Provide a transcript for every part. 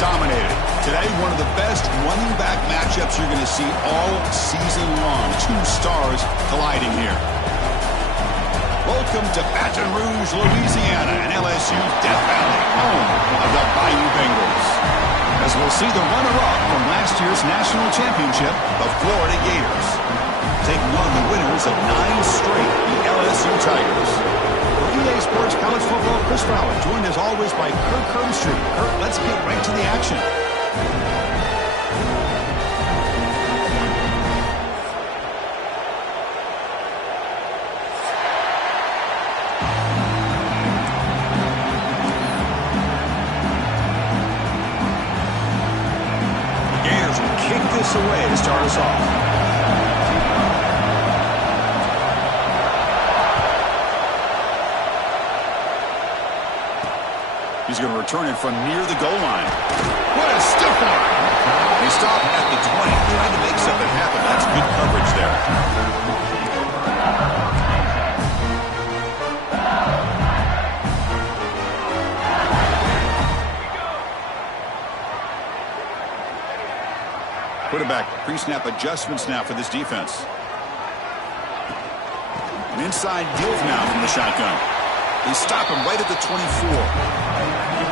dominated. Today, one of the best running back matchups you're going to see all season long. Two stars colliding here. Welcome to Baton Rouge, Louisiana, and LSU's Death Valley, home of the Bayou Bengals. As we'll see the runner-up from last year's national championship, the Florida Gators, taking on the winners of 9 straight, the LSU Tigers. For EA Sports College Football, Chris Fowler, joined as always by Kirk Herbstreit. Kirk, let's get right to the action. Away to start us off. He's going to return it from near the goal line. What a stiff arm! They stop at the 20, trying to make something happen. That's good coverage there. Quarterback, pre-snap adjustments now for this defense. An inside give now from the shotgun. They stop him right at the 24.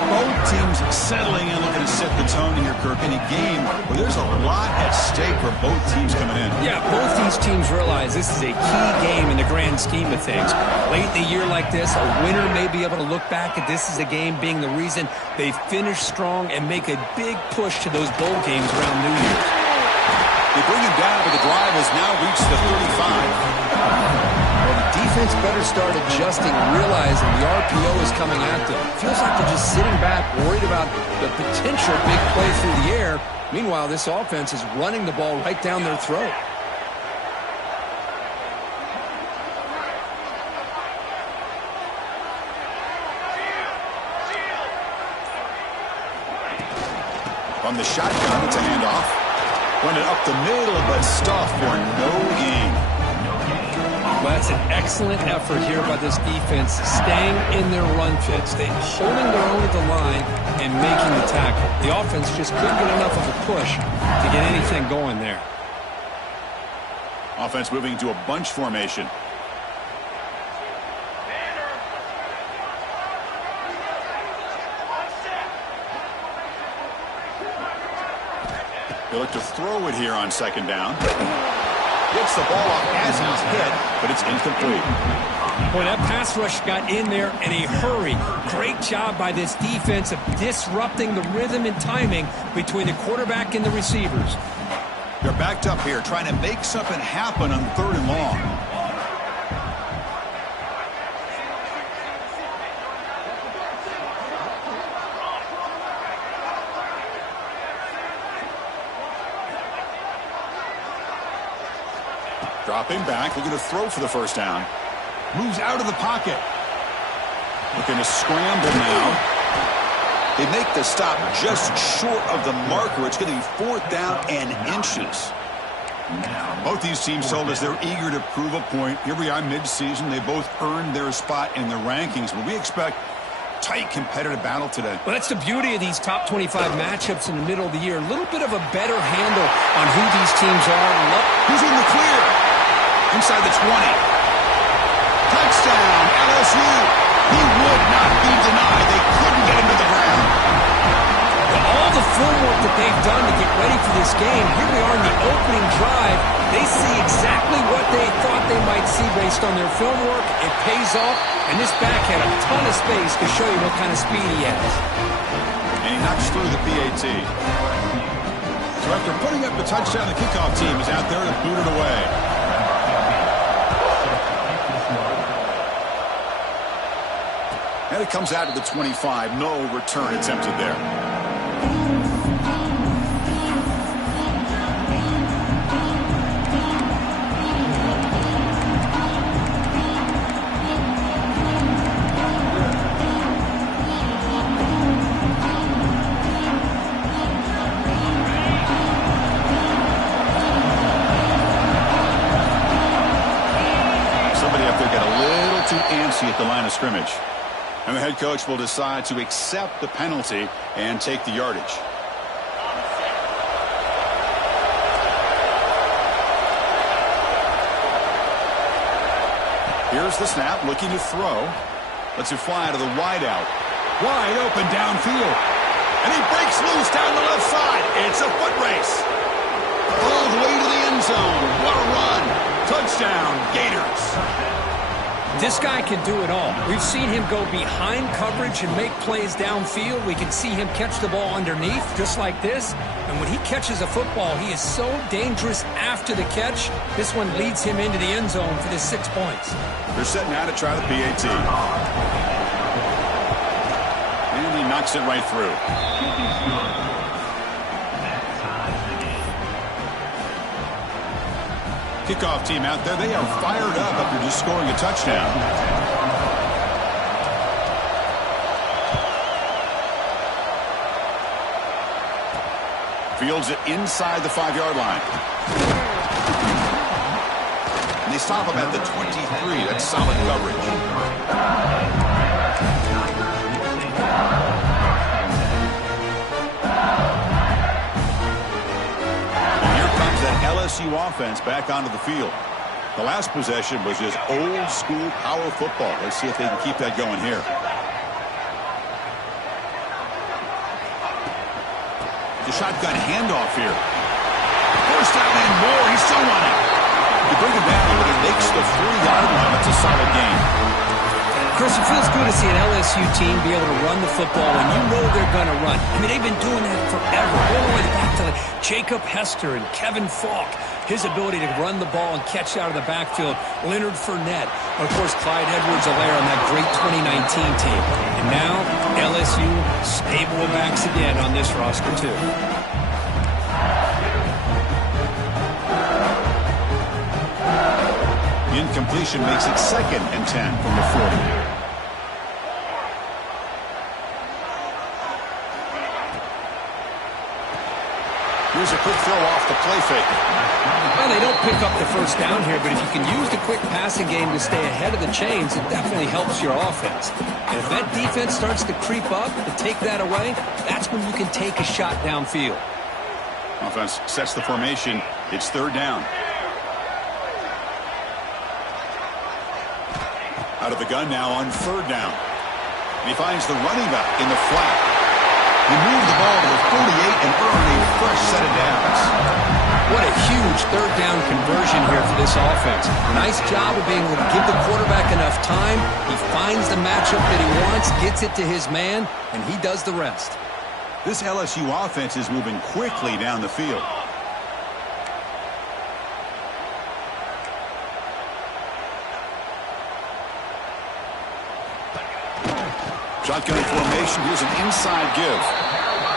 Both teams settling in, looking to set the tone here, Kirk, in a game where there's a lot at stake for both teams coming in. Yeah, both these teams realize this is a key game in the grand scheme of things. Late in the year like this, a winner may be able to look back at this as a game being the reason they finish strong and make a big push to those bowl games around New Year's. They bring him down, but the drive has now reached the 35. Well, the defense better start adjusting, realizing the RPO is coming at them. Feels like they're just sitting back, worried about the potential big play through the air. Meanwhile, this offense is running the ball right down their throat. From the shotgun, it's a handoff. Run it up the middle, but stuff for no gain. Well, that's an excellent effort here by this defense, staying in their run fits. They're holding their own at the line and making the tackle. The offense just couldn't get enough of a push to get anything going there. Offense moving into a bunch formation. They look to throw it here on second down. Gets the ball off as he's hit, but it's incomplete. Boy, that pass rush got in there in a hurry. Great job by this defense of disrupting the rhythm and timing between the quarterback and the receivers. They're backed up here, trying to make something happen on 3rd and long. Dropping back, looking to throw for the first down. Moves out of the pocket. Looking to scramble now. They make the stop just short of the marker. It's going to be 4th down and inches. Both these teams told us they're eager to prove a point. Here we are mid-season. They both earned their spot in the rankings, but we expect tight competitive battle today. Well, that's the beauty of these top 25 matchups in the middle of the year. A little bit of a better handle on who these teams are. Who's in the clear? Inside the 20. Touchdown, LSU. He would not be denied. They couldn't get him to the ground. Well, all the film work that they've done to get ready for this game, here we are in the opening drive. They see exactly what they thought they might see based on their film work. It pays off, and this back had a ton of space to show you what kind of speed he has. And he knocks through the PAT. So after putting up the touchdown, the kickoff team is out there to boot it away. And it comes out of the 25. No return attempted there. Somebody up there got a little too antsy at the line of scrimmage. And the head coach will decide to accept the penalty and take the yardage. Here's the snap, looking to throw. Lets it fly to the wideout. Wide open downfield. And he breaks loose down the left side. It's a foot race. All the way to the end zone. What a run. Touchdown, Gators. This guy can do it all. We've seen him go behind coverage and make plays downfield. We can see him catch the ball underneath, just like this. And when he catches a football, he is so dangerous after the catch. This one leads him into the end zone for the 6 points. They're setting out to try the PAT. And he knocks it right through. Kickoff team out there, they are fired up after just scoring a touchdown. Fields it inside the 5-yard line. And they stop him at the 23. That's solid coverage. LSU offense back onto the field. The last possession was just old school power football. Let's see if they can keep that going here. The shotgun handoff here. First down and more. He's still running. You bring him down, but he makes the 3-yard line. That's a solid gain. Chris, it feels good to see an LSU team be able to run the football when you know they're going to run. I mean, they've been doing that forever. All the way back to like Jacob Hester and Kevin Falk. His ability to run the ball and catch out of the backfield. Leonard Fournette. And of course, Clyde Edwards-Helaire on that great 2019 team. And now, LSU stable backs again on this roster, too. Incompletion makes it 2nd and 10 from the 40. Here's a quick throw off the play fake. Well, they don't pick up the first down here, but if you can use the quick passing game to stay ahead of the chains, it definitely helps your offense. And if that defense starts to creep up and take that away, that's when you can take a shot downfield. Offense sets the formation. It's 3rd down. Out of the gun now on 3rd down. And he finds the running back in the flat. He moved the ball to the 48 and earned a fresh set of downs. What a huge 3rd down conversion here for this offense. Nice job of being able to give the quarterback enough time. He finds the matchup that he wants, gets it to his man, and he does the rest. This LSU offense is moving quickly down the field. Shotgun formation. Here's an inside give.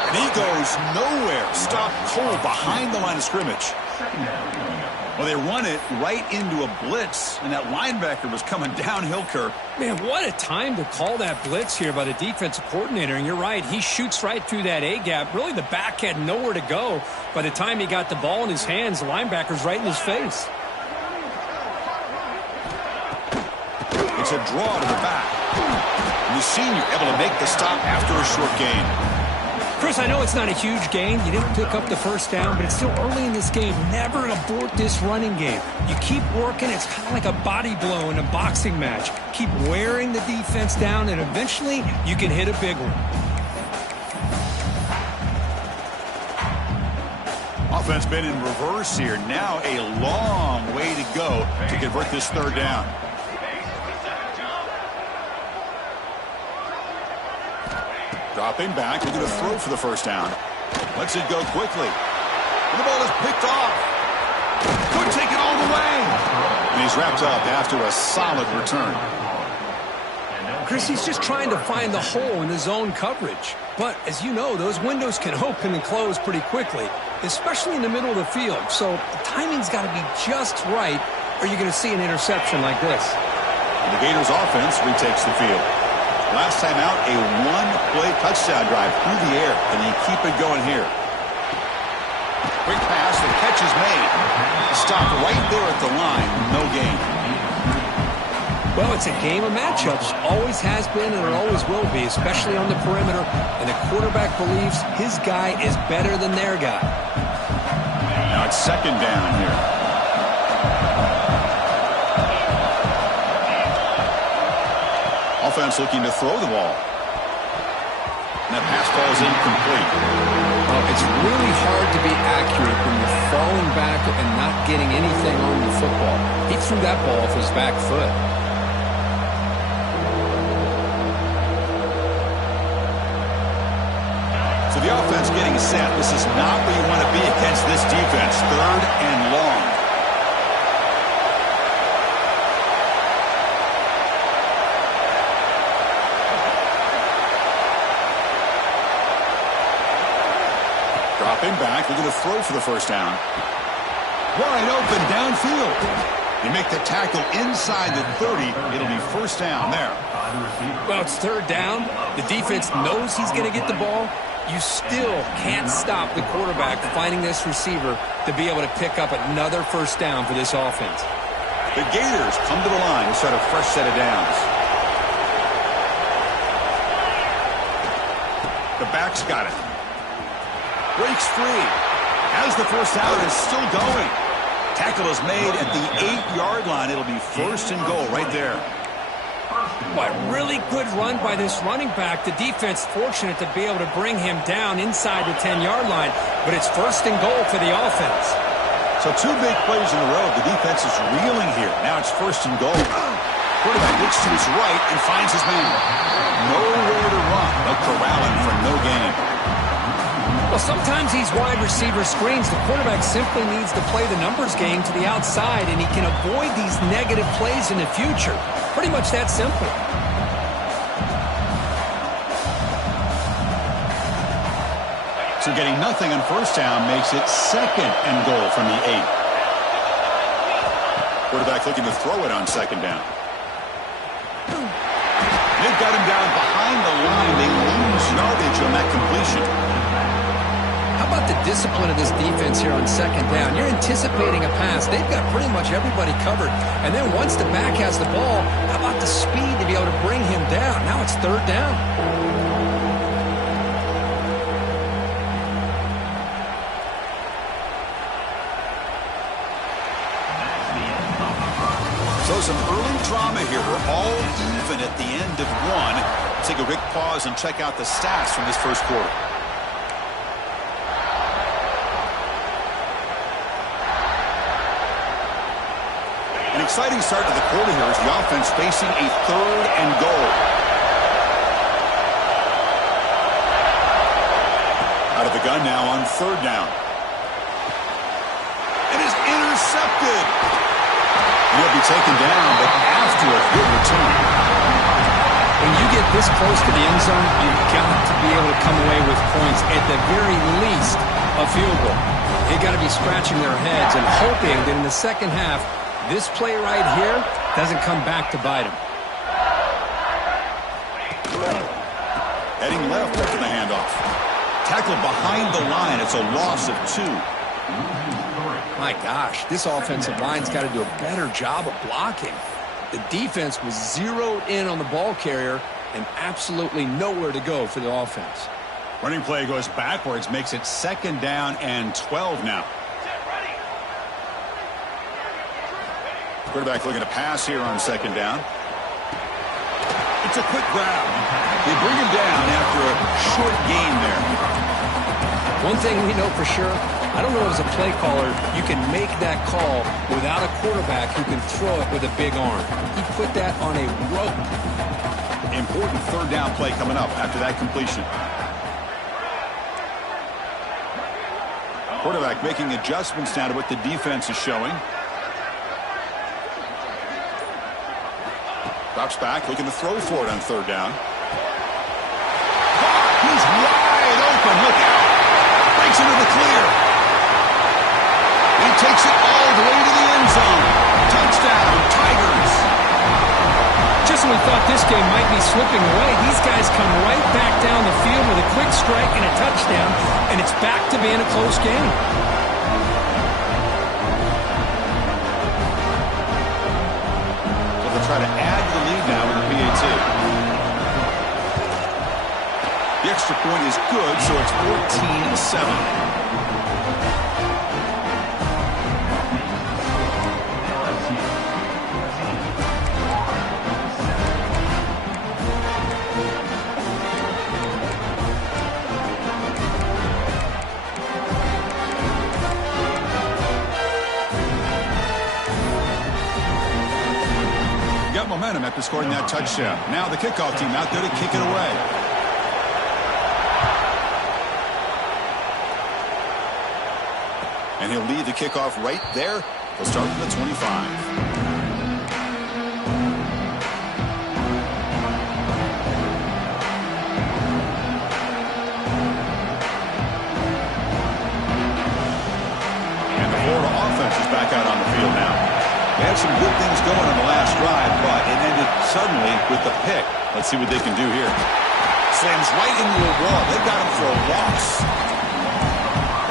And he goes nowhere. Stopped cold behind the line of scrimmage. Well, they run it right into a blitz, and that linebacker was coming downhill, Kirk. Man, what a time to call that blitz here by the defensive coordinator. And you're right, he shoots right through that A-gap. Really, the back had nowhere to go. By the time he got the ball in his hands, the linebacker's right in his face. It's a draw to the back. And the senior able to make the stop after a short gain. Chris, I know it's not a huge gain. You didn't pick up the first down, but it's still early in this game. Never abort this running game. You keep working. It's kind of like a body blow in a boxing match. Keep wearing the defense down, and eventually you can hit a big one. Offense been in reverse here. Now a long way to go to convert this third down. Dropping back, we're going to throw for the first down. Lets it go quickly. And the ball is picked off. Could take it all the way. And he's wrapped up after a solid return. Chris, he's just trying to find the hole in the zone coverage. But, as you know, those windows can open and close pretty quickly, especially in the middle of the field. So the timing's got to be just right, or you're going to see an interception like this. And the Gators offense retakes the field. Last time out, a one-play touchdown drive through the air. And you keep it going here. Quick pass, the catch is made. Stop right there at the line. No gain. Well, it's a game of matchups. Always has been and it always will be, especially on the perimeter. And the quarterback believes his guy is better than their guy. Now it's second down here. offense looking to throw the ball. And that pass ball is incomplete. Well, it's really hard to be accurate when you're falling back and not getting anything on the football. He threw that ball off his back foot. So the offense getting set. This is not where you want to be against this defense. 3rd and long. Dropping back, we're going to throw for the first down. Wide open downfield. You make the tackle inside the 30. It'll be first down there. Well, it's 3rd down. The defense knows he's going to get the ball. You still can't stop the quarterback finding this receiver to be able to pick up another first down for this offense. The Gators come to the line to start a fresh set of downs. The back's got it. Breaks free. Has the first down and is still going. Tackle is made at the 8-yard line. It'll be first and goal right there. But really good run by this running back. The defense fortunate to be able to bring him down inside the 10-yard line. But it's first and goal for the offense. So 2 big plays in a row. The defense is reeling here. Now it's first and goal. Quarterback looks to his right and finds his man. Nowhere to run. They'll corral him for no gain. Well, sometimes these wide receiver screens, the quarterback simply needs to play the numbers game to the outside, and he can avoid these negative plays in the future. Pretty much that simple. So getting nothing on first down makes it second and goal from the 8. Quarterback looking to throw it on second down. They've got him down behind the line. They lose yardage on that completion. How about the discipline of this defense here on second down? You're anticipating a pass. They've got pretty much everybody covered. And then once the back has the ball, how about the speed to be able to bring him down? Now it's 3rd down. So some early drama here. We're all even at the end of 1. Take a quick pause and check out the stats from this first quarter. An exciting start to the quarter here as the offense facing a 3rd and goal. Out of the gun now on 3rd down. It is intercepted. He'll be taken down, but after a good return. When you get this close to the end zone, you've got to be able to come away with points, at the very least, a field goal. They've got to be scratching their heads and hoping that in the second half, this play right here doesn't come back to bite him. Heading left after the handoff. Tackled behind the line. It's a loss of 2. My gosh, this offensive line's got to do a better job of blocking. The defense was zeroed in on the ball carrier and absolutely nowhere to go for the offense. Running play goes backwards, makes it 2nd down and 12 now. Quarterback looking to pass here on 2nd down. It's a quick grab. They bring him down after a short gain there. One thing we know for sure, I don't know as a play caller, you can make that call without a quarterback who can throw it with a big arm. He put that on a rope. Important 3rd down play coming up after that completion. Quarterback making adjustments now to what the defense is showing. Drops back, looking to throw for it on 3rd down. He's wide open. Look out. Breaks into the clear. He takes it all the way to the end zone. Touchdown, Tigers. Just when we thought this game might be slipping away, these guys come right back down the field with a quick strike and a touchdown, and it's back to being a close game. So they'll try to add to the lead now with the PAT. The extra point is good, so it's 14-7. after scoring that touchdown. Now the kickoff team out there to kick it away. And he'll lead the kickoff right there. He'll start from the 25. Back out on the field now. They had some good things going on the last drive, but it ended suddenly with the pick. Let's see what they can do here. Slams right into a wall. They got him for a loss.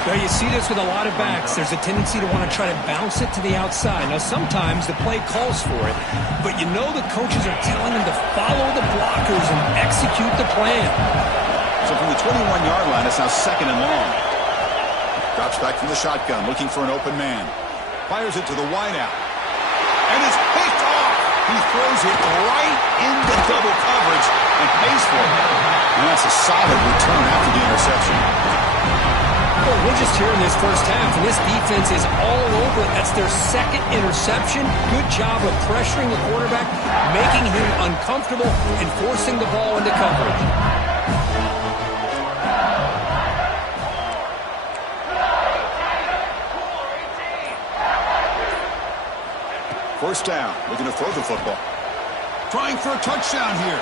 Well, you see this with a lot of backs. There's a tendency to want to try to bounce it to the outside. Now, sometimes the play calls for it, but you know the coaches are telling them to follow the blockers and execute the plan. So from the 21-yard line, it's now 2nd and long. Drops back from the shotgun, looking for an open man. Fires it to the wideout. And it's picked off. He throws it right into double coverage and pays for it. And that's a solid return after the interception. Well, we're just here in this first half, and this defense is all over it. That's their 2nd interception. Good job of pressuring the quarterback, making him uncomfortable, and forcing the ball into coverage. First down, looking to throw the football. Trying for a touchdown here.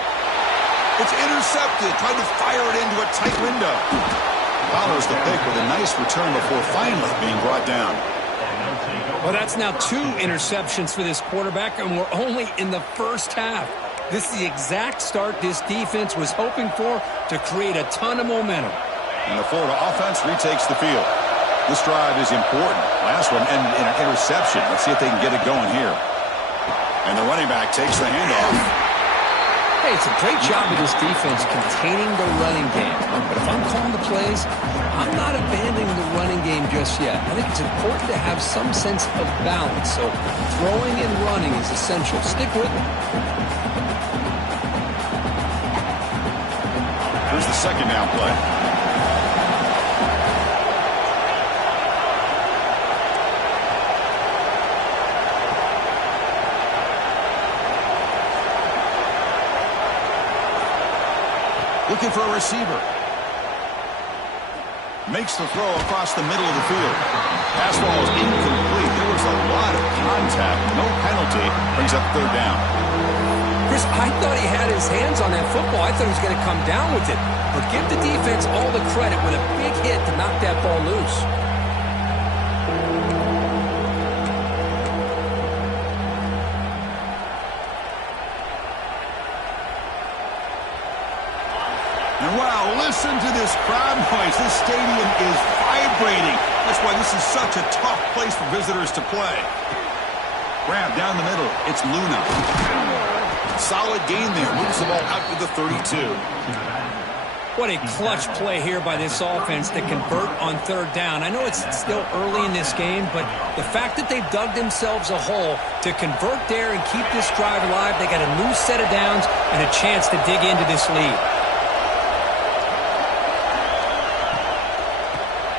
It's intercepted, trying to fire it into a tight window. Follows the pick with a nice return before finally being brought down. Well, that's now 2 interceptions for this quarterback, and we're only in the first half. This is the exact start this defense was hoping for to create a ton of momentum. And the Florida offense retakes the field. This drive is important. Last one ended in an interception. Let's see if they can get it going here. And the running back takes the handoff. Hey, it's a great job of this defense containing the running game. But if I'm calling the plays, I'm not abandoning the running game just yet. I think it's important to have some sense of balance. So throwing and running is essential. Stick with it. Here's the 2nd down play. Looking for a receiver. Makes the throw across the middle of the field. Pass ball is incomplete. There was a lot of contact. No penalty. Brings up 3rd down. Chris, I thought he had his hands on that football. I thought he was going to come down with it. But give the defense all the credit with a big hit to knock that ball loose. Wow, listen to this crowd noise. This stadium is vibrating. That's why this is such a tough place for visitors to play. Grab down the middle. It's Luna. Solid gain there. Moves the ball out to the 32. What a clutch play here by this offense to convert on 3rd down. I know it's still early in this game, but the fact that they've dug themselves a hole to convert there and keep this drive alive, they got a new set of downs and a chance to dig into this lead.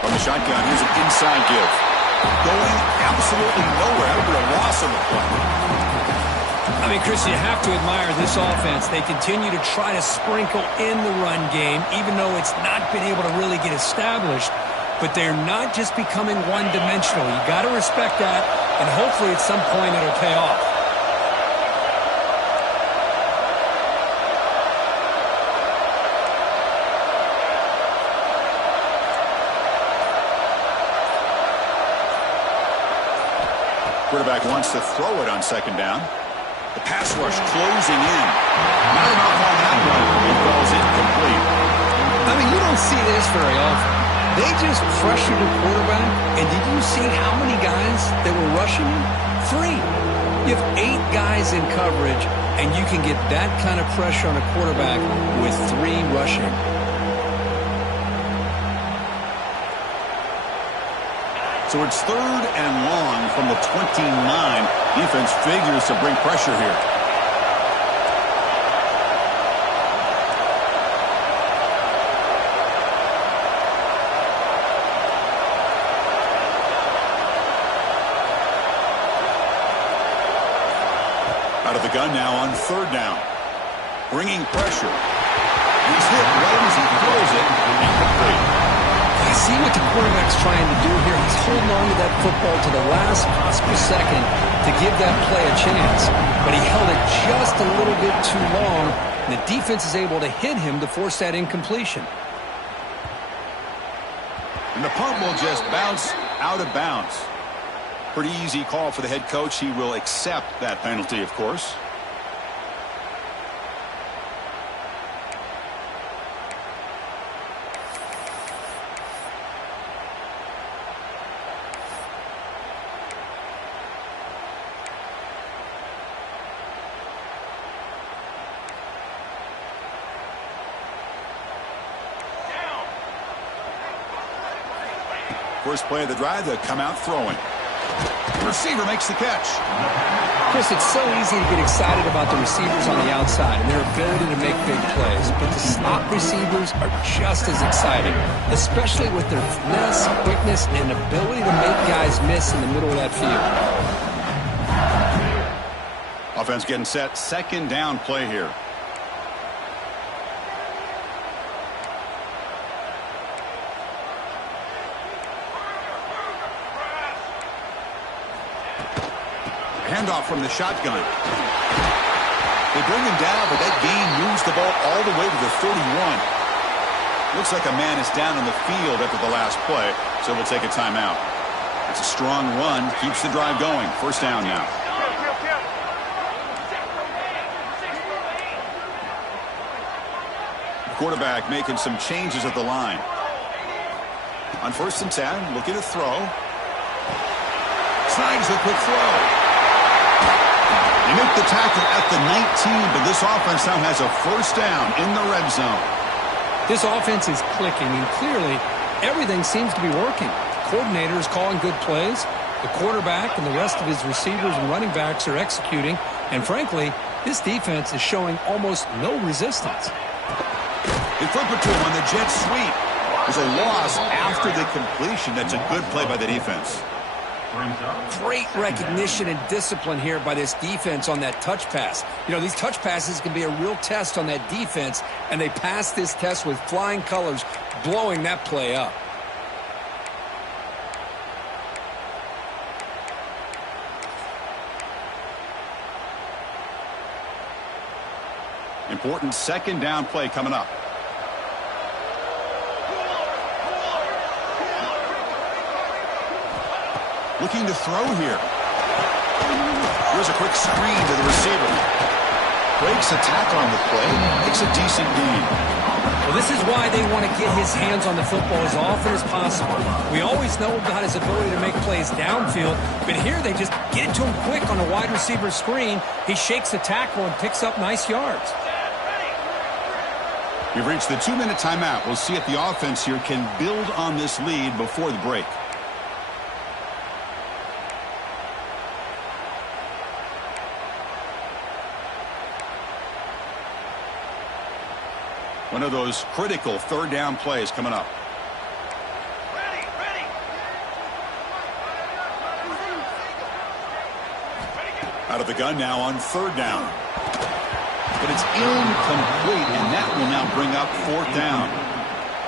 From the shotgun, here's an inside give. Going absolutely nowhere after a loss on the play. I mean, Chris, you have to admire this offense. They continue to try to sprinkle in the run game, even though it's not been able to really get established. But they're not just becoming one-dimensional. You got to respect that, and hopefully at some point it'll pay off. Quarterback wants to throw it on 2nd down. The pass rush closing in. Not enough on that one. He falls incomplete. I mean, you don't see this very often. They just pressured the quarterback, and did you see how many guys that were rushing him? 3. You have 8 guys in coverage, and you can get that kind of pressure on a quarterback with 3 rushing. So it's 3rd and long from the 29. Defense figures to bring pressure here. Out of the gun now on third down. Bringing pressure. He's hit right as he throws it. Incomplete. You see what the quarterback's trying to do here? He's holding on to that football to the last possible second to give that play a chance. But he held it just a little bit too long, and the defense is able to hit him to force that incompletion. And the punt will just bounce out of bounds. Pretty easy call for the head coach. He will accept that penalty, of course. First play of the drive, they come out throwing. The receiver makes the catch. Chris, it's so easy to get excited about the receivers on the outside and their ability to make big plays, but the slot receivers are just as exciting, especially with their finesse, quickness, and ability to make guys miss in the middle of that field. Offense getting set. Second down play here. Handoff from the shotgun. They bring him down, but that gain moves the ball all the way to the 31. Looks like a man is down on the field after the last play, so we'll take a timeout. It's a strong run, keeps the drive going. First down now. The quarterback making some changes at the line. On 1st and 10, looking to throw. Snags a quick throw. They make the tackle at the 19, but this offense now has a first down in the red zone. This offense is clicking, and clearly everything seems to be working. The coordinator is calling good plays. The quarterback and the rest of his receivers and running backs are executing. And frankly, this defense is showing almost no resistance. They flip it to him on the jet sweep. There's a loss after the completion. That's a good play by the defense. Great recognition and discipline here by this defense on that touch pass. You know, these touch passes can be a real test on that defense, and they passed this test with flying colors, blowing that play up. Important second down play coming up. Looking to throw here. Here's a quick screen to the receiver. Breaks a tackle on the play. Makes a decent gain. Well, this is why they want to get his hands on the football as often as possible. We always know about his ability to make plays downfield, but here they just get it to him quick on a wide receiver screen. He shakes the tackle and picks up nice yards. We've reached the 2-minute timeout. We'll see if the offense here can build on this lead before the break. One of those critical third down plays coming up. Out of the gun now on third down. But it's incomplete, and that will now bring up fourth down.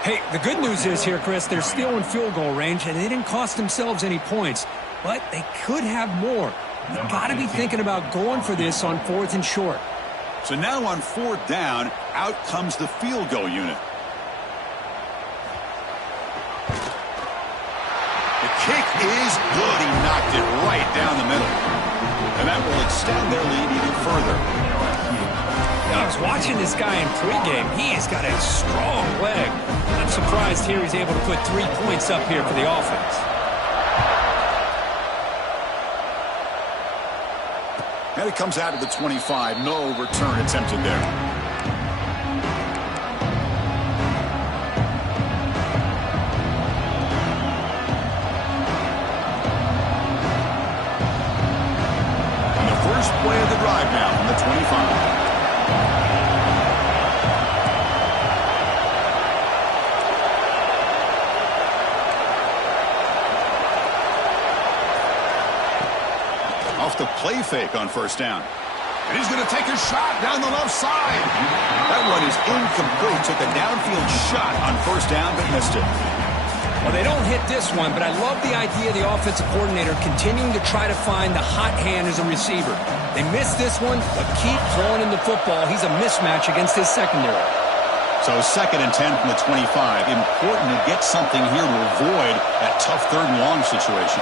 Hey, the good news is here, Chris, they're still in field goal range, and they didn't cost themselves any points. But they could have more. You've got to be thinking about going for this on 4th and short. So now on 4th down, out comes the field goal unit. The kick is good. He knocked it right down the middle. And that will extend their lead even further. I was watching this guy in pregame. He has got a strong leg. I'm surprised here he's able to put 3 points up here for the offense. And it comes out of the 25. No return attempted there. And the first play of the drive now from the 25. Off the play fake on first down. And he's going to take a shot down the left side. That one is incomplete. Took a downfield shot on first down, but missed it. Well, they don't hit this one, but I love the idea of the offensive coordinator continuing to try to find the hot hand as a receiver. They missed this one, but keep throwing in the football. He's a mismatch against his secondary. So 2nd and 10 from the 25. Important to get something here to avoid that tough 3rd and long situation.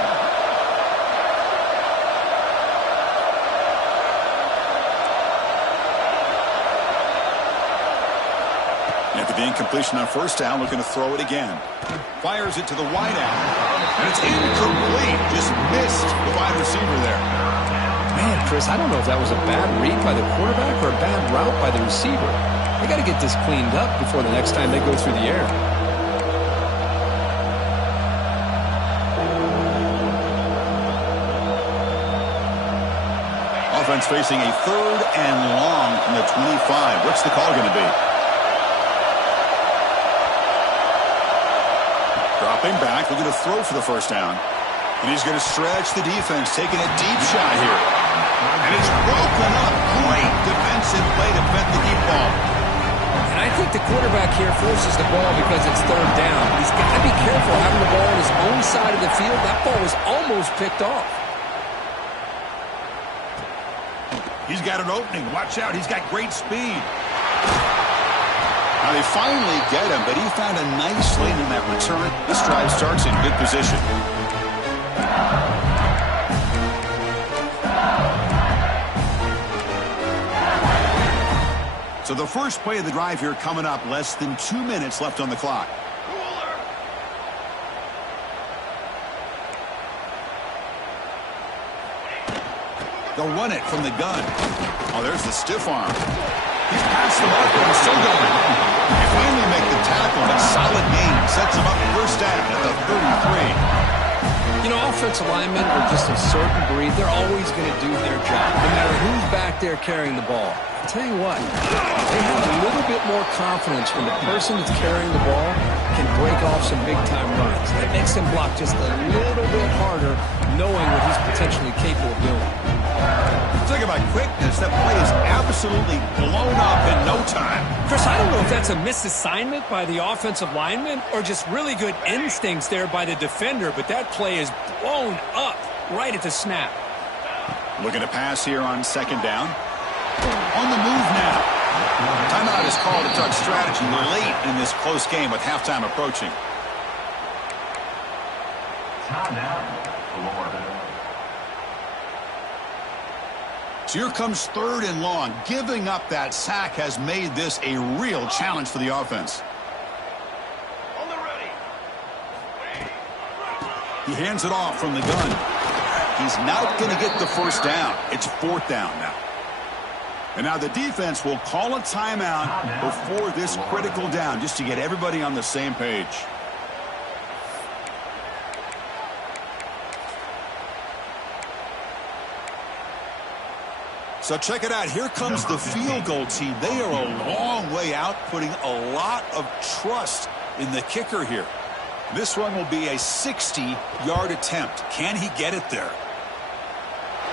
After the incompletion on first down, looking to throw it again. Fires it to the wideout. And it's incomplete. Just missed the wide receiver there. Man, Chris, I don't know if that was a bad read by the quarterback or a bad route by the receiver. They got to get this cleaned up before the next time they go through the air. Offense facing a 3rd and long from the 25. What's the call going to be? Dropping back, looking to throw for the first down. And he's going to stretch the defense, taking a deep shot here. And it's broken up. Great defensive play to prevent the deep ball. And I think the quarterback here forces the ball because it's 3rd down. He's got to be careful having the ball on his own side of the field. That ball was almost picked off. He's got an opening. Watch out. He's got great speed. Now they finally get him, but he found a nice lane in that return. This drive starts in good position. So the first play of the drive here coming up. Less than 2 minutes left on the clock. They'll run it from the gun. Oh, there's the stiff arm. He's past the marker and still going. They finally make the tackle, and solid gain sets him up first down at the 33. You know, offensive linemen are just a certain breed. They're always going to do their job, no matter who's back there carrying the ball. I'll tell you what, they have a little bit more confidence when the person that's carrying the ball can break off some big-time runs. That makes them block just a little bit harder, knowing what he's potentially capable of doing. Talk about quickness. That play is absolutely blown up in no time. Chris, I don't know if that's a misassignment by the offensive lineman or just really good instincts there by the defender, but that play is blown up right at the snap. Looking to pass here on 2nd down. On the move now. Timeout is called to touch strategy late in this close game with halftime approaching. So here comes 3rd and long. Giving up that sack has made this a real challenge for the offense. On the ready. He hands it off from the gun. He's not going to get the first down. It's 4th down now. And now the defense will call a timeout before this critical down, just to get everybody on the same page. So check it out. Here comes the field goal team. They are a long way out, putting a lot of trust in the kicker here. This one will be a 60-yard attempt. Can he get it there?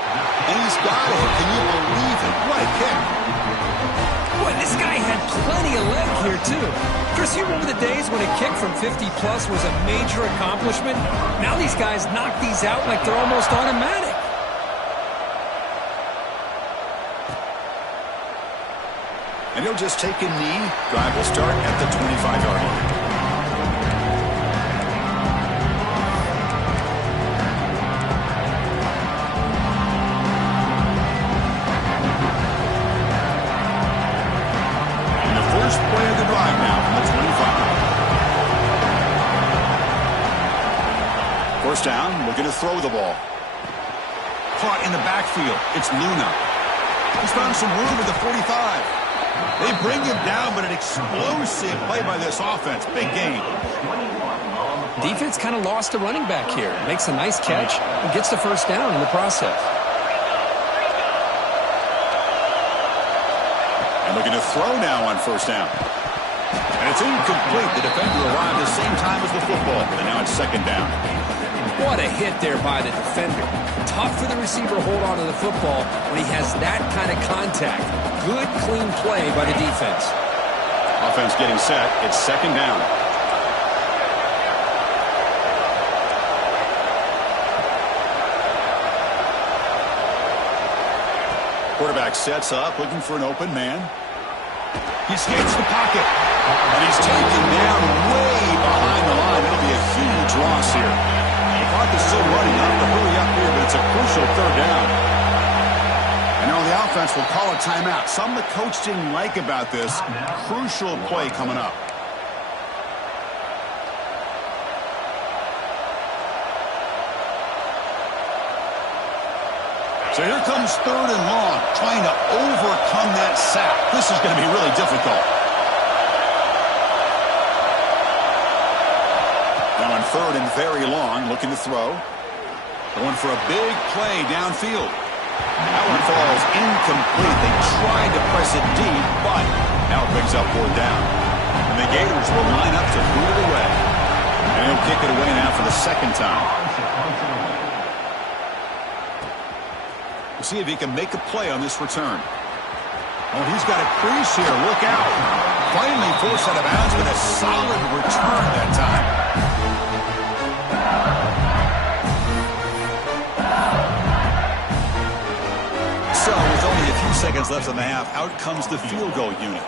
And he's got it. Can you believe it? What a kick. Boy, this guy had plenty of leg here, too. Chris, you remember the days when a kick from 50-plus was a major accomplishment? Now these guys knock these out like they're almost automatic. And he'll just take a knee. Drive will start at the 25-yard line. And the first play of the drive now from the 25. First down, looking to throw the ball. Caught in the backfield. It's Luna. He's found some room at the 45. They bring him down, but an explosive play by this offense. Big game. Defense kind of lost a running back here. Makes a nice catch and gets the first down in the process. And looking to throw now on first down. And it's incomplete. The defender arrived the same time as the football, and now it's 2nd down. What a hit there by the defender. Tough for the receiver to hold on to the football when he has that kind of contact. Good, clean play by the defense. Offense getting set. It's second down. Quarterback sets up, looking for an open man. He escapes the pocket, and he's taken down way behind the line. It'll be a huge loss here. The clock is still running. I have to hurry up here, but it's a crucial third down. And now the offense will call a timeout. Something the coach didn't like about this. Crucial play coming up. So here comes third and long, trying to overcome that sack. This is going to be really difficult. Now on third and very long, looking to throw. Going for a big play downfield. That one falls incomplete. They tried to press it deep, but now it brings up fourth down. And the Gators will line up to boot it away. And he'll kick it away now for the second time. See if he can make a play on this return. Oh, he's got a crease here. Look out. Finally forced out of bounds with a solid return that time. So with only a few seconds left in the half, out comes the field goal unit.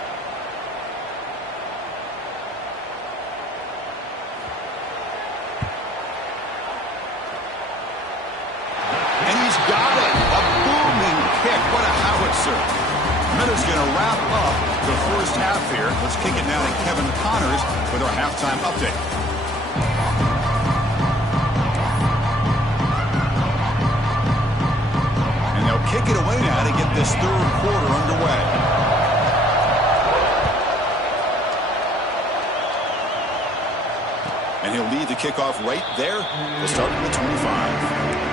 And he's got it. What a howitzer. Miller's going to wrap up the first half here. Let's kick it now to Kevin Connors with our halftime update. And they'll kick it away now to get this third quarter underway. And he'll lead the kickoff right there. We'll start with the 25.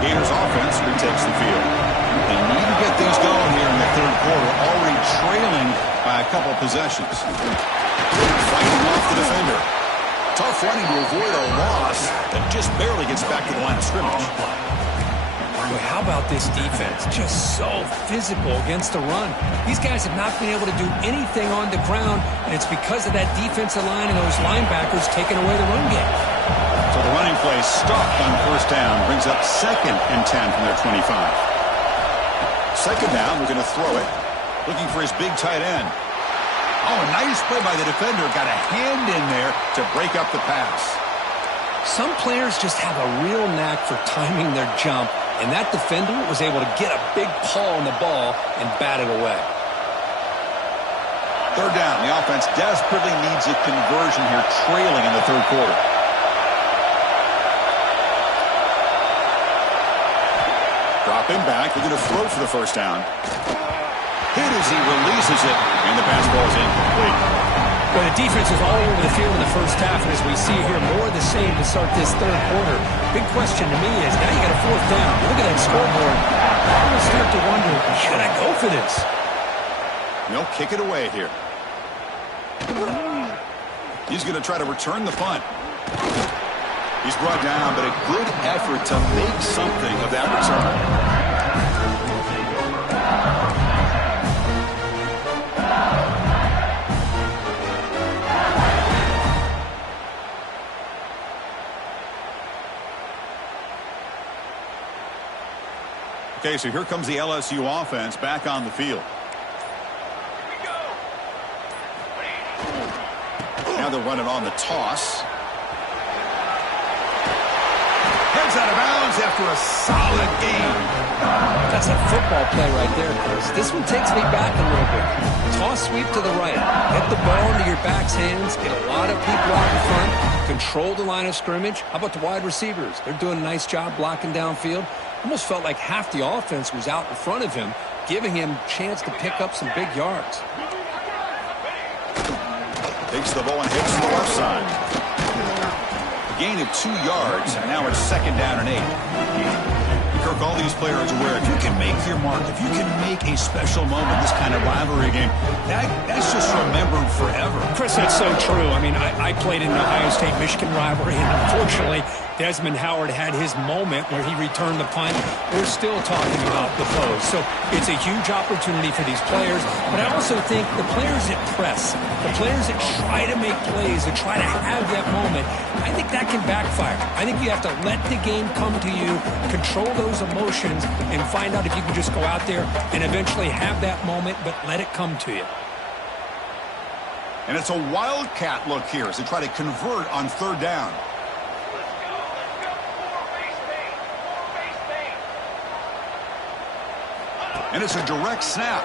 Gators offense retakes the field. They need to get things going here in the third quarter, already trailing by a couple possessions. Fighting off the defender. Tough running to avoid a loss that just barely gets back to the line of scrimmage. Boy, how about this defense? Just so physical against the run. These guys have not been able to do anything on the ground, and it's because of that defensive line and those linebackers taking away the run game. So the running play stopped on first down, brings up second and 10 from their 25. Second down, we're going to throw it. Looking for his big tight end. Oh, a nice play by the defender. Got a hand in there to break up the pass. Some players just have a real knack for timing their jump, and that defender was able to get a big paw on the ball and bat it away. Third down, the offense desperately needs a conversion here, trailing in the third quarter. Dropping back, they're going to throw for the first down. Hit as he releases it, and the pass ball is incomplete. But the defense was all over the field in the first half, and as we see here, more of the same to start this third quarter. Big question to me is, now you got a fourth down. You look at that scoreboard, I almost start to wonder, should I go for this? They'll kick it away here. He's going to try to return the punt. He's brought down, but a good effort to make something of that return. Okay, so here comes the LSU offense back on the field. Now they'll run it on the toss. Heads out of bounds after a solid game. That's a football play right there, Chris. This one takes me back a little bit. Toss sweep to the right. Get the ball into your back's hands. Get a lot of people out in front. Control the line of scrimmage. How about the wide receivers? They're doing a nice job blocking downfield. Almost felt like half the offense was out in front of him, giving him a chance to pick up some big yards. Takes the ball and hits the left side. A gain of 2 yards, and now it's second down and 8. Kirk make all these players aware, if you can make your mark, if you can make a special moment in this kind of rivalry game, that's just remembered forever. Chris, that's so true. I mean, I played in an Ohio State-Michigan rivalry, and unfortunately, Desmond Howard had his moment where he returned the punt. We're still talking about the pose. So it's a huge opportunity for these players, but I also think the players that press, the players that try to make plays, that try to have that moment, I think that can backfire. I think you have to let the game come to you, control those emotions, and find out if you can just go out there and eventually have that moment, but let it come to you. And it's a wildcat look here as they try to convert on third down. And it's a direct snap.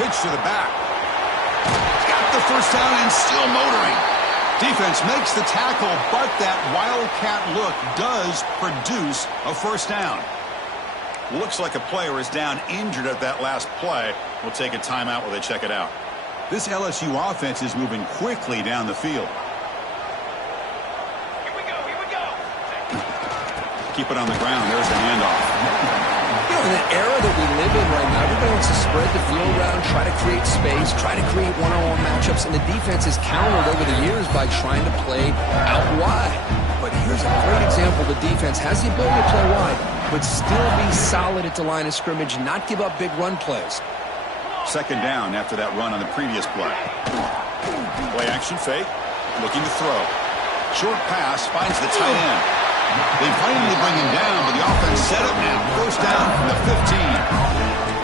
Pitch to the back. Got the first down and still motoring. Defense makes the tackle, but that wildcat look does produce a first down. Looks like a player is down injured at that last play. We'll take a timeout while they check it out. This LSU offense is moving quickly down the field. Here we go. Keep it on the ground. There's the handoff. You know, in the era that we live in right now, everybody wants to spread the field around, try to create space, try to create one-on-one matchups, and the defense is countered over the years by trying to play out wide. But here's a great example. The defense has the ability to play wide, but still be solid at the line of scrimmage, not give up big run plays. Second down after that run on the previous play. Play action fake, looking to throw. Short pass finds the tight end. They finally bring him down, but the offense set up now. First down from the 15.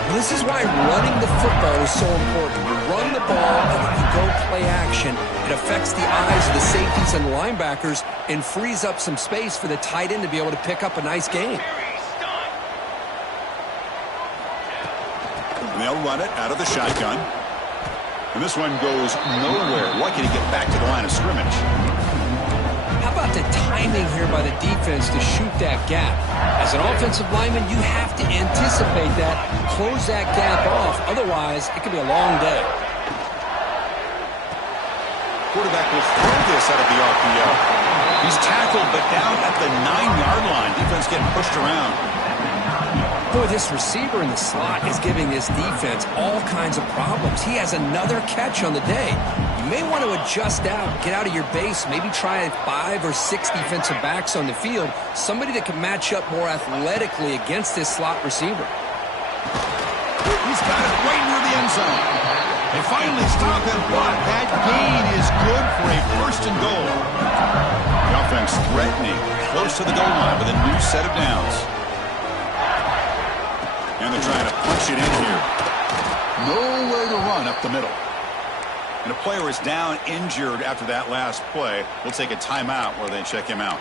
Well, this is why running the football is so important. You run the ball and then you go play action. It affects the eyes of the safeties and linebackers and frees up some space for the tight end to be able to pick up a nice gain. And they'll run it out of the shotgun. And this one goes nowhere. Lucky to get back to the line of scrimmage. How about the timing here by the defense to shoot that gap? As an offensive lineman, you have to anticipate that, close that gap off. Otherwise, it could be a long day. Quarterback will throw this out of the RPO. He's tackled, but down at the 9-yard line. Defense getting pushed around. Boy, this receiver in the slot is giving this defense all kinds of problems. He has another catch on the day. You may want to adjust out, get out of your base, maybe try 5 or 6 defensive backs on the field, somebody that can match up more athletically against this slot receiver. He's got it right near the end zone. They finally stop him, but that gain is good for a first and goal. The offense threatening, close to the goal line with a new set of downs. And they're trying to punch it in here. Nowhere to run up the middle. And a player is down injured after that last play. We'll take a timeout while they check him out.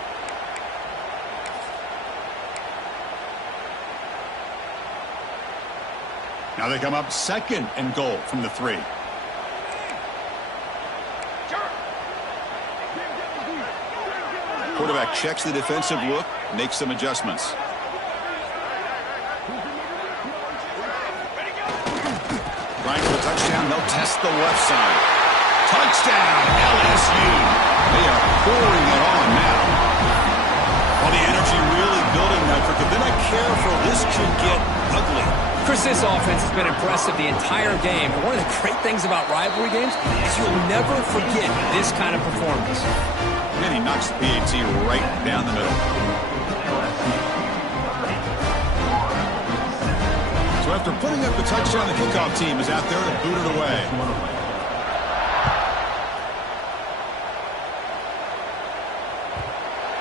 Now they come up second and goal from the 3. Quarterback checks the defensive look, makes some adjustments. Trying for the touchdown, they'll test the left side. Touchdown, LSU. They are pouring it on now. Well, the energy really building that for them. They're not careful. This could get ugly. Chris, this offense has been impressive the entire game. And one of the great things about rivalry games is you'll never forget this kind of performance. And he knocks the PAT right down the middle. So after putting up the touchdown, the kickoff team is out there to boot it away.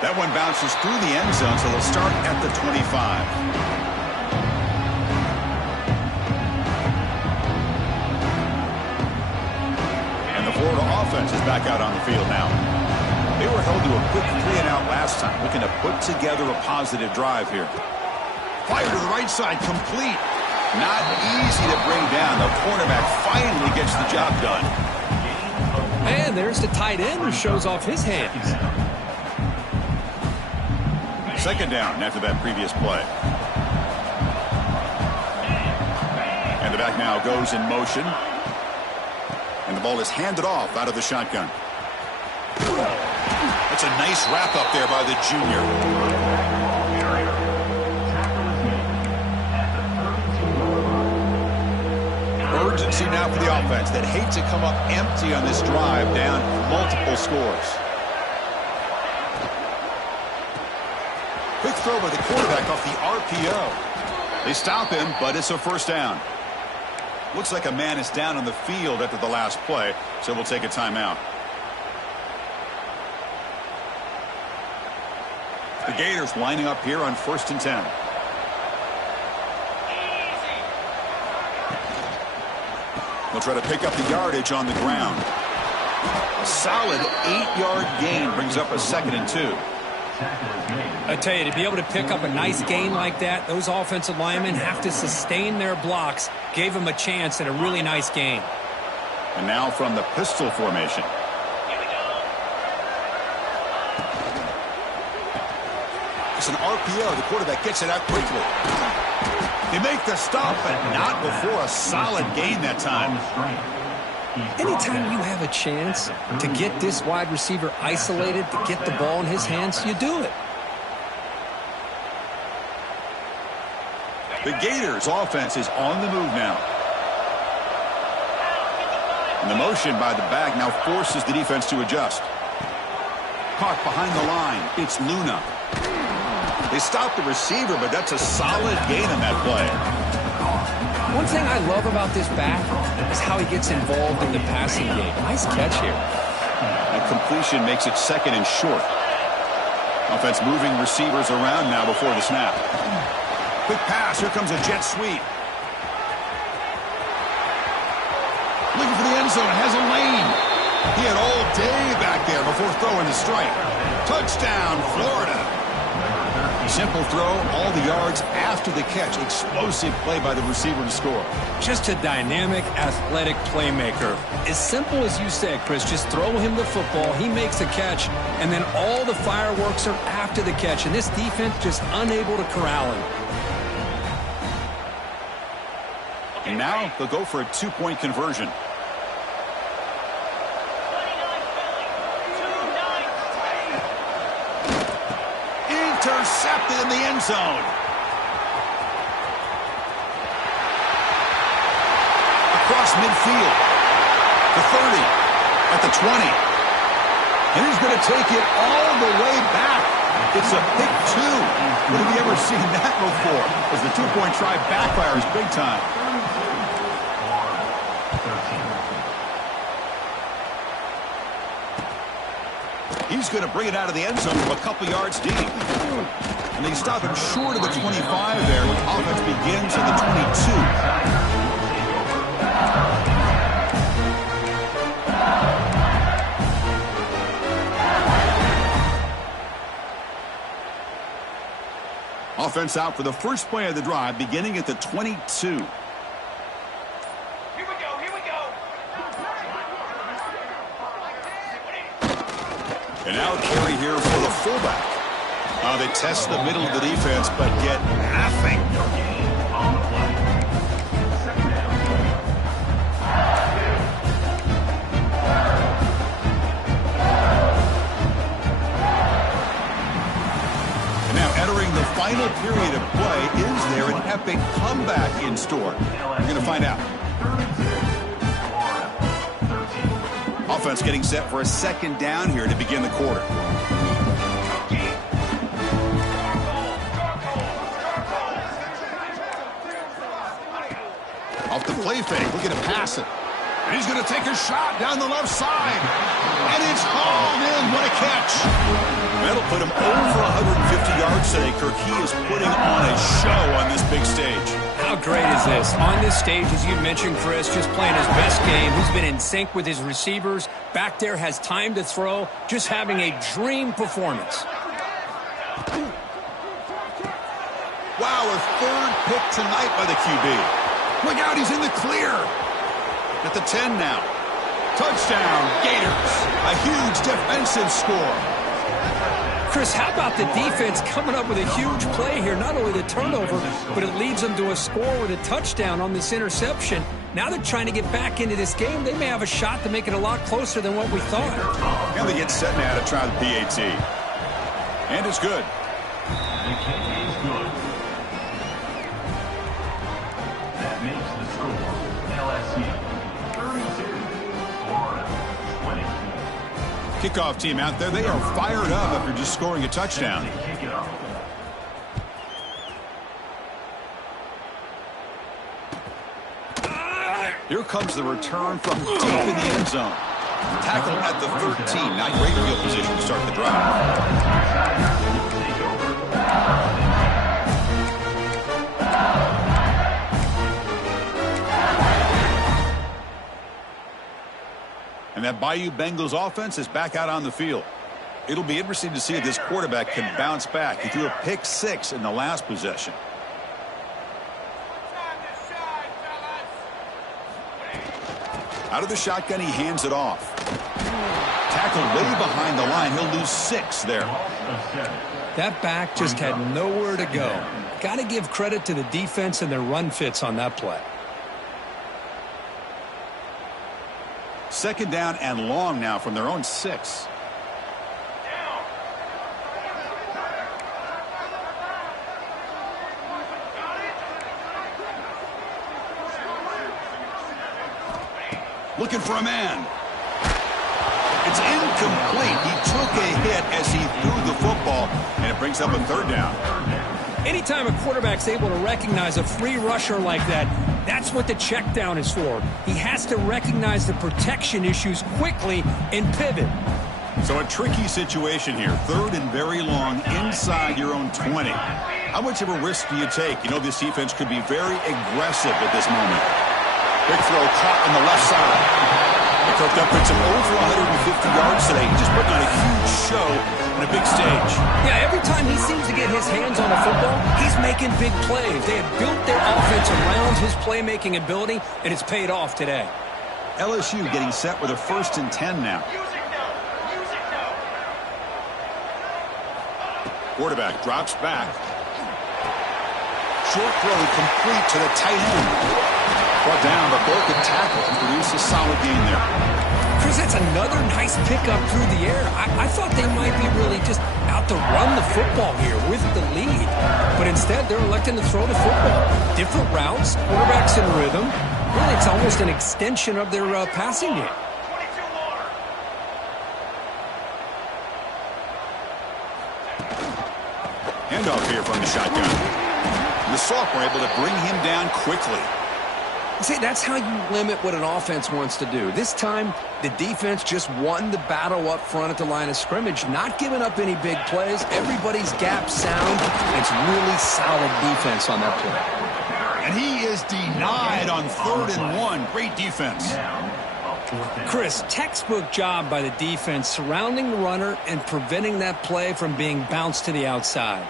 That one bounces through the end zone, so they'll start at the 25. And the Florida offense is back out on the field now. They were held to a quick 3-and-out last time, looking to put together a positive drive here. Fire to the right side, complete. Not easy to bring down. The cornerback finally gets the job done. And there's the tight end who shows off his hands. Second down after that previous play. And the back now goes in motion. And the ball is handed off out of the shotgun. That's a nice wrap up there by the junior. urgency now for the offense that hate to come up empty on this drive, down multiple scores. Quick throw by the quarterback off the RPO. They stop him, but it's a first down. Looks like a man is down on the field after the last play, so we'll take a timeout. The Gators lining up here on 1st and 10. They'll try to pick up the yardage on the ground. A solid 8-yard gain brings up a 2nd and 2. I tell you, to be able to pick up a nice gain like that, those offensive linemen have to sustain their blocks. Gave them a chance at a really nice gain. And now from the pistol formation. It's an RPO. The quarterback gets it out quickly. They make the stop, but not before a solid gain that time. Anytime you have a chance to get this wide receiver isolated, to get the ball in his hands, you do it. The Gators' offense is on the move now. And the motion by the back now forces the defense to adjust. Caught behind the line. It's Luna. They stop the receiver, but that's a solid gain on that play. One thing I love about this back is how he gets involved in the passing game. Nice catch here. And completion makes it 2nd and short. Offense moving receivers around now before the snap. Quick pass. Here comes a jet sweep. Looking for the end zone. Has a lane. He had all day back there before throwing the strike. Touchdown, Florida. Simple throw, all the yards after the catch. Explosive play by the receiver to score. Just a dynamic, athletic playmaker. As simple as you said, Chris, just throw him the football, he makes a catch, and then all the fireworks are after the catch. And this defense just unable to corral him. And now they'll go for a 2-point conversion. Intercepted in the end zone. Across midfield. The 30. At the 20. And he's going to take it all the way back. It's a pick 2. When have you ever seen that before? As the 2-point try backfires big time. He's going to bring it out of the end zone from a couple yards deep. And they stop him short of the 25 there, when offense begins at the 22. Offense out for the first play of the drive, beginning at the 22. And now carry here for the fullback. They test the middle of the defense, but get nothing. And now entering the final period of play, is there an epic comeback in store? We're going to find out. Offense getting set for a 2nd down here to begin the quarter. Off the play fake, looking to pass it. And he's going to take a shot down the left side. And it's hauled in. What a catch. That'll put him over 150 yards today. Kirk, he is putting on a show on this big stage. How great is this? On this stage, as you mentioned, Chris, just playing his best game. He's been in sync with his receivers. Back there, has time to throw. Just having a dream performance. Wow, a 3rd pick tonight by the QB. Look out, he's in the clear. At the 10 now. Touchdown, Gators. A huge defensive score. Chris, how about the defense coming up with a huge play here? Not only the turnover, but it leads them to a score with a touchdown on this interception. Now they're trying to get back into this game. They may have a shot to make it a lot closer than what we thought. And they get set now to try the PAT. And it's good. That makes the score LSU Kickoff team out there, they are fired up after just scoring a touchdown. Here comes the return from deep in the end zone. Tackle at the 13. Not great field position to start the drive. And that Bayou Bengals offense is back out on the field. It'll be interesting to see if this quarterback can bounce back. He threw a pick-6 in the last possession. Out of the shotgun, he hands it off. Tackled way behind the line. He'll lose 6 there. That back just had nowhere to go. Got to give credit to the defense and their run fits on that play. Second down and long now from their own 6. Looking for a man. It's incomplete. He took a hit as he threw the football, and it brings up a third down. Anytime a quarterback's able to recognize a free rusher like that, that's what the check down is for. He has to recognize the protection issues quickly and pivot. So a tricky situation here. Third and very long inside your own 20. How much of a risk do you take? You know this defense could be very aggressive at this moment. Big throw caught on the left side. He cooked up with some over 150 yards today. He's just putting on a huge show on a big stage. Yeah, every time he seems to get his hands on the football, he's making big plays. They have built their offense around his playmaking ability, and it's paid off today. LSU getting set with a 1st and 10 now. Quarterback drops back. Short throw complete to the tight end. Brought down, but broke a tackle and produced a solid gain there. Chris, that's another nice pickup through the air. I thought they might be really just out to run the football here with the lead. But instead, they're electing to throw the football. Different routes, quarterbacks in rhythm. Really, it's almost an extension of their passing game. Handoff here from the shotgun. The sophomore able to bring him down quickly. See, that's how you limit what an offense wants to do. This time, the defense just won the battle up front at the line of scrimmage, not giving up any big plays. Everybody's gap sound. It's really solid defense on that play. And he is denied on 3rd and 1. Great defense. Chris, textbook job by the defense surrounding the runner and preventing that play from being bounced to the outside.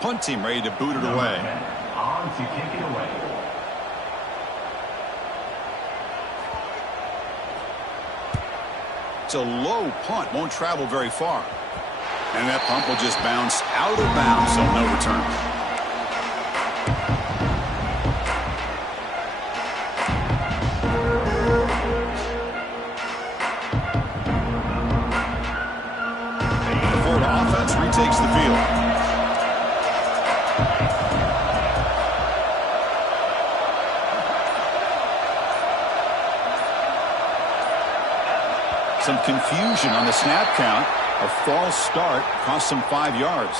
Punt team ready to boot it away. On to kick it away. It's a low punt, won't travel very far. And that punt will just bounce out of bounds, so no return. The Florida offense retakes the field. Some confusion on the snap count. A false start cost them 5 yards.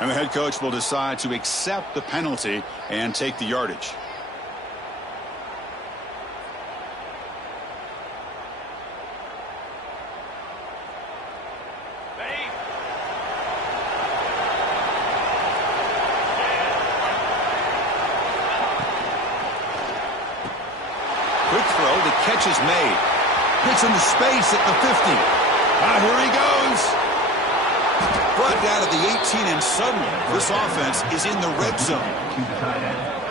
And the head coach will decide to accept the penalty and take the yardage. Quick throw, the catch is made. Gets into space at the 50. Here he goes. Brought down at the 18, and suddenly this offense is in the red zone.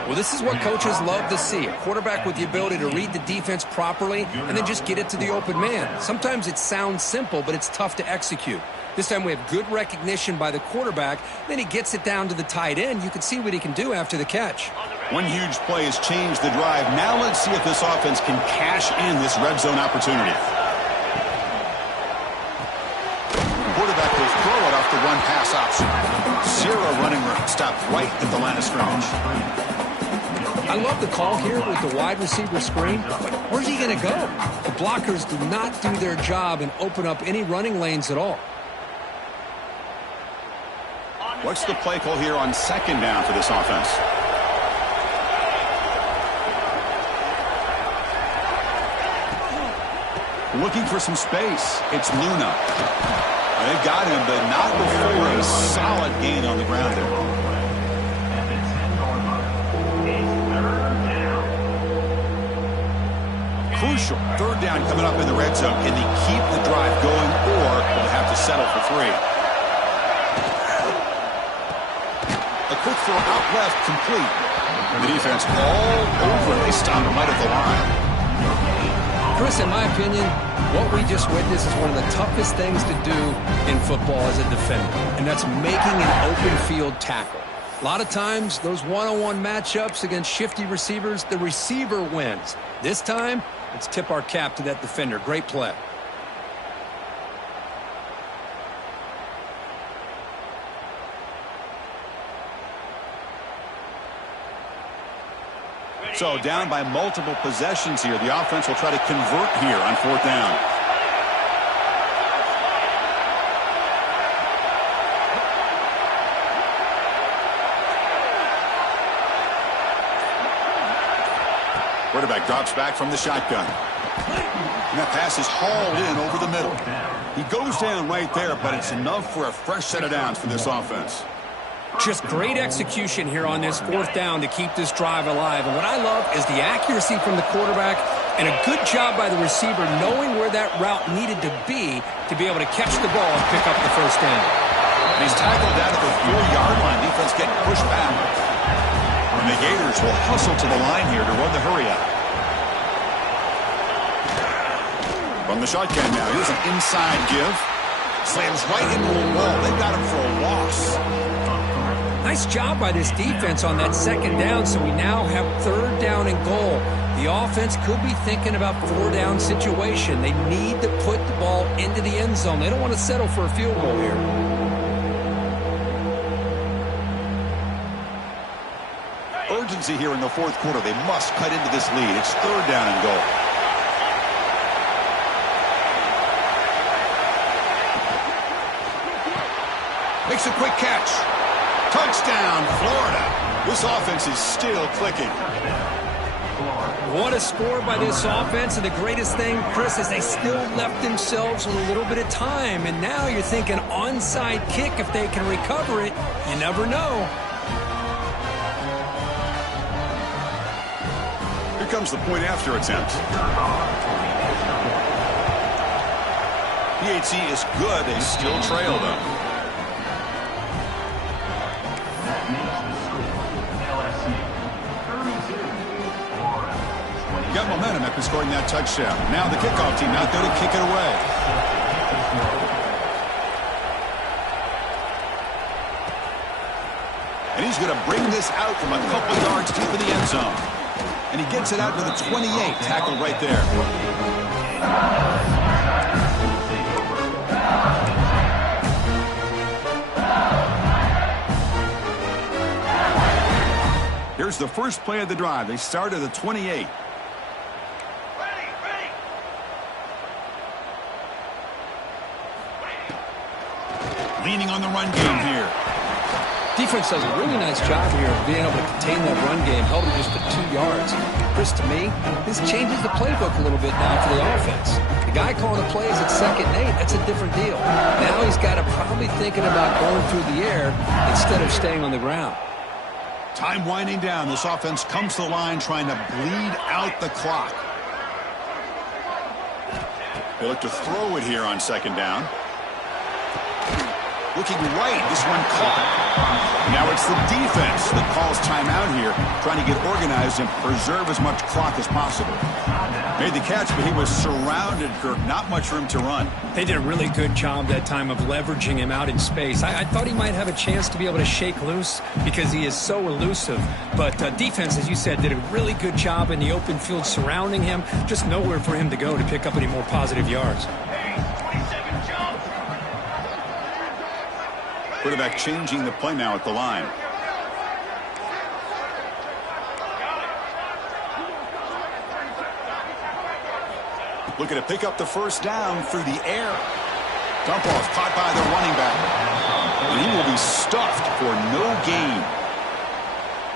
Well, this is what coaches love to see. A quarterback with the ability to read the defense properly and then just get it to the open man. Sometimes it sounds simple, but it's tough to execute. This time we have good recognition by the quarterback. Then he gets it down to the tight end. You can see what he can do after the catch. One huge play has changed the drive. Now let's see if this offense can cash in this red zone opportunity. Quarterback will throw it off the run-pass option. Zero running room. Stopped right at the line of scrimmage. I love the call here with the wide receiver screen, but where's he going to go? The blockers do not do their job and open up any running lanes at all. What's the play call here on second down for this offense? Looking for some space. It's Luna. They've got him, but not before a solid gain on the ground there. Crucial. Third down coming up in the red zone. Can they keep the drive going, or will they have to settle for 3? A quick throw out left, complete. The defense all over. They stop him right at the line. Chris, in my opinion, what we just witnessed is one of the toughest things to do in football as a defender, and that's making an open field tackle. A lot of times, those one-on-one matchups against shifty receivers, the receiver wins. This time, let's tip our cap to that defender. Great play. So down by multiple possessions here. The offense will try to convert here on 4th down. Quarterback drops back from the shotgun. And that pass is hauled in over the middle. He goes down right there, but it's enough for a fresh set of downs for this offense. Just great execution here on this 4th down to keep this drive alive. And what I love is the accuracy from the quarterback and a good job by the receiver knowing where that route needed to be able to catch the ball and pick up the 1st down. And he's tackled down at the 4-yard line. Defense getting pushed back. And the Gators will hustle to the line here to run the hurry up. From the shotgun now, here's an inside give. Slams right into a wall. They got him for a loss. Nice job by this defense on that 2nd down, so we now have 3rd down and goal. The offense could be thinking about 4-down situation. They need to put the ball into the end zone. They don't want to settle for a field goal here. Urgency here in the 4th quarter. They must cut into this lead. It's 3rd down and goal. Makes a quick catch. Touchdown, Florida. This offense is still clicking. What a score by this offense, and the greatest thing, Chris, is they still left themselves with a little bit of time, and now you're thinking onside kick if they can recover it. You never know. Here comes the point after attempt. PHC is good. They still trail, though. Got momentum after scoring that touchdown. Now the kickoff team out there to kick it away. And he's going to bring this out from a couple yards deep in the end zone. And he gets it out to the 28, tackled right there. Here's the first play of the drive. They start at the 28. Leaning on the run game here. Defense does a really nice job here of being able to contain that run game, held him just for 2 yards. Chris, to me, this changes the playbook a little bit now for the offense. The guy calling the plays at 2nd and 8, that's a different deal. Now he's got to probably thinking about going through the air instead of staying on the ground. Time winding down. This offense comes to the line trying to bleed out the clock. They look to throw it here on 2nd down. Looking right, this one caught. Now it's the defense that calls timeout here, trying to get organized and preserve as much clock as possible. Made the catch, but he was surrounded, Kirk. Not much room to run. They did a really good job that time of leveraging him out in space. I thought he might have a chance to be able to shake loose because he is so elusive. But defense, as you said, did a really good job in the open field surrounding him. Just nowhere for him to go to pick up any more positive yards. Quarterback changing the play now at the line. Looking to pick up the first down through the air. Dump off caught by the running back. And he will be stuffed for no gain.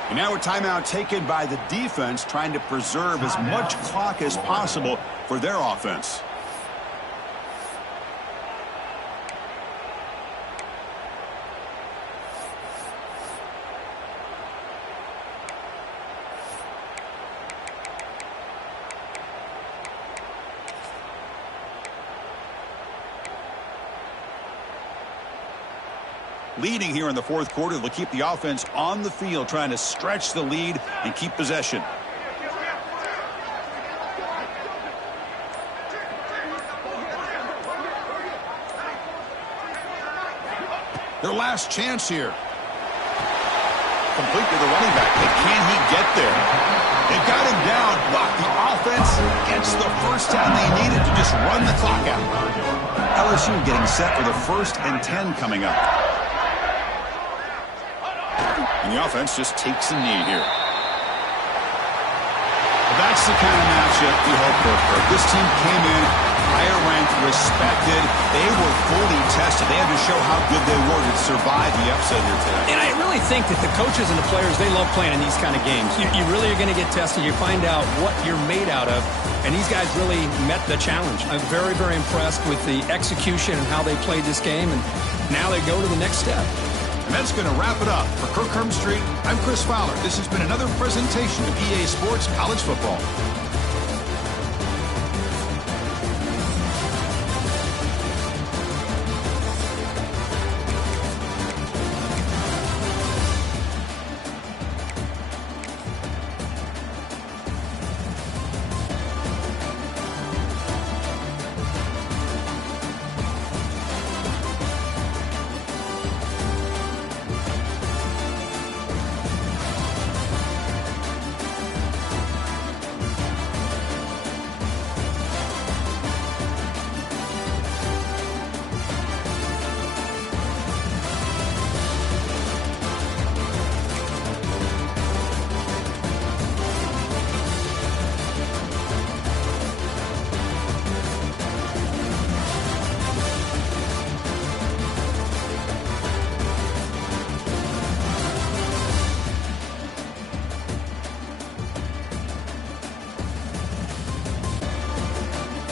And now a timeout taken by the defense, trying to preserve as much clock as possible for their offense. Leading here in the fourth quarter, they'll keep the offense on the field, trying to stretch the lead and keep possession. Their last chance here. Complete to the running back, but can he get there? They got him down, but the offense gets the first down they needed to just run the clock out. LSU getting set with a 1st and 10 coming up. And the offense just takes a knee here. That's the kind of matchup you hope for. This team came in higher ranked, respected. They were fully tested. They had to show how good they were to survive the upset here today. And I really think that the coaches and the players, they love playing in these kind of games. You really are going to get tested. You find out what you're made out of. And these guys really met the challenge. I'm very, very impressed with the execution and how they played this game. And now they go to the next step. And that's going to wrap it up. For Kirk Street, I'm Chris Fowler. This has been another presentation of EA Sports College Football.